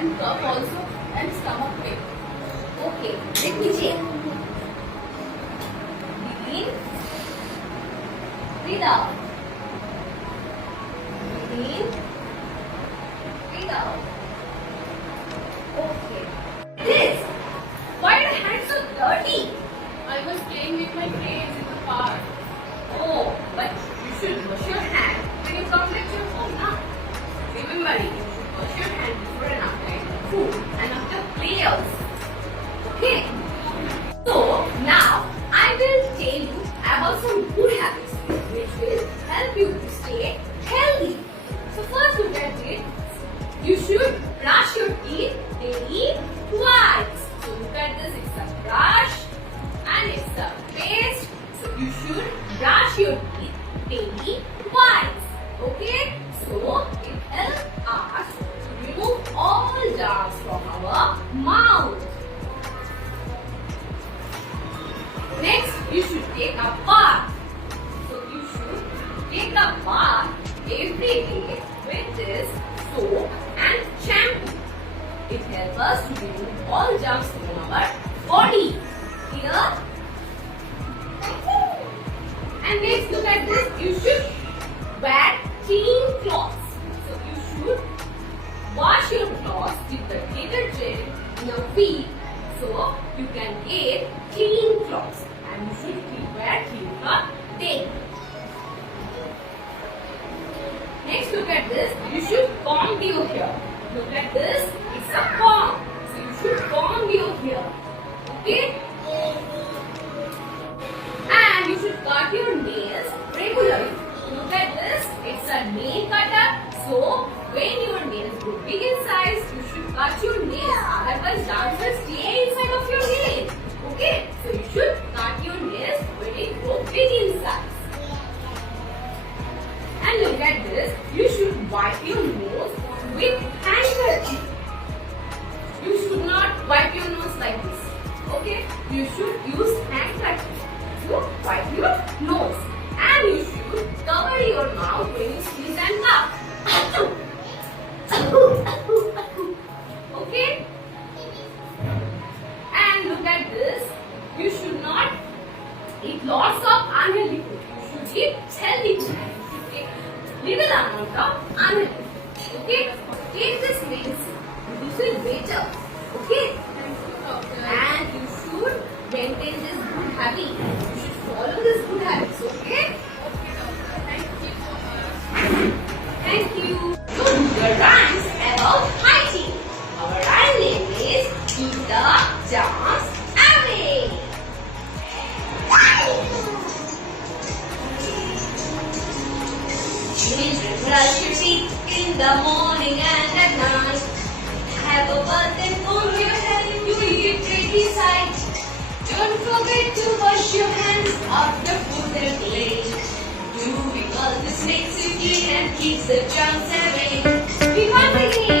and cough also and stomach pain. Okay, let me check. Breathe in. Breathe out. Breathe in. Breathe out. Okay. This. Why are your hands so dirty? I was playing with my friends in the park. Oh, but you should wash your hands when you come back to your home now. Remember, you should wash your hands before and after food and after play also. Okay? So, now I will tell you about some good habits which will help you to stay healthy. So, first look at it. You should brush your teeth daily twice. So, look at this. It's a brush and it's a paste. So, you should brush your teeth daily twice. Okay? So, it helps us to remove all germs from our mouth. Next, you should take a bath. So, you should take a bath every day with this soap and shampoo. It helps us to remove all germs from our body. Here. And next, look at this. You should wear clean clothes. So you should wash your clothes with the detergent in a week, so you can get clean clothes. And you should wear clean clothes daily. Next, look at this. You should comb your hair. Look at this. It's a comb. So you should comb your hair. Okay? And you should cut your nails regularly. Look at this. It's a nail cutter. So when your nails grow big in size, you should cut your nails. Otherwise, germs will stay inside of your nail. Okay? So you should cut your nails when it grows big in size. And look at this. You should wipe your nose with handkerchief. You should not wipe your nose like this. Okay? You should use handkerchief to wipe your nose. And you should cover your mouth when you sneeze and cough. Okay? And look at this. You should not eat lots of unhealthy food. You should eat healthy food. Little amount of unhealthy food. Okay? Take this medicine. This is better. Okay? And you should maintain this good habit. You should follow this good habits. Okay? Thank you. So, the rhymes about hygiene. Our rhyme name is Keep the Germs Away. Children, brush your teeth in the morning and at night. Have a bath and comb your hair. You eat pretty sight. Don't forget to wash your hands after food and play. Doing all this makes you clean and keeps the germs away. We once again.